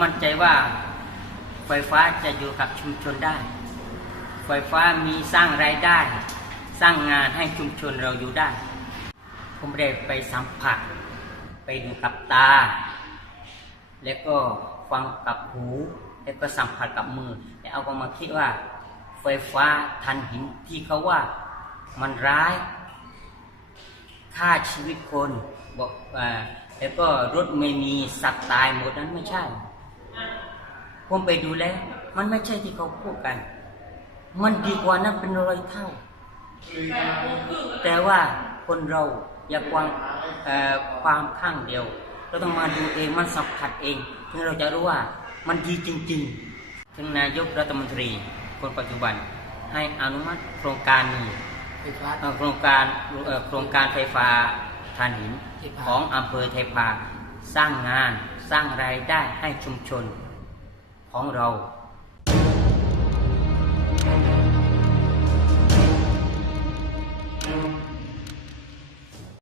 มั่นใจว่าไฟฟ้าจะอยู่กับชุมชนได้ไฟฟ้ามีสร้างรายได้สร้างงานให้ชุมชนเราอยู่ได้ผมได้ไปสัมผัสไปดูกับตาแล้วก็ฟังกับหูแล้วก็สัมผัสกับมือแล้วเอามาคิดว่าไฟฟ้าถ่านหินที่เขาว่ามันร้ายฆ่าชีวิตคนบอกแล้วก็รถไม่มีสัตว์ตายหมดนั้นไม่ใช่ผมไปดูแล้วมันไม่ใช่ที่เขาพูดกันมันดีกว่านั้นเป็นร้อยเท่าแต่ว่าคนเราอย่าวางความข้างเดียวเราต้องมาดูเองมันสัมผัสเองถึงเราจะรู้ว่ามันดีจริงๆถึงนายกรัฐมนตรีคนปัจจุบันให้อนุมัติโครงการนี้โครงการไฟฟ้าถ่านหินของอำเภอเทพาสร้างงานสร้างรายได้ให้ชุมชนของเรา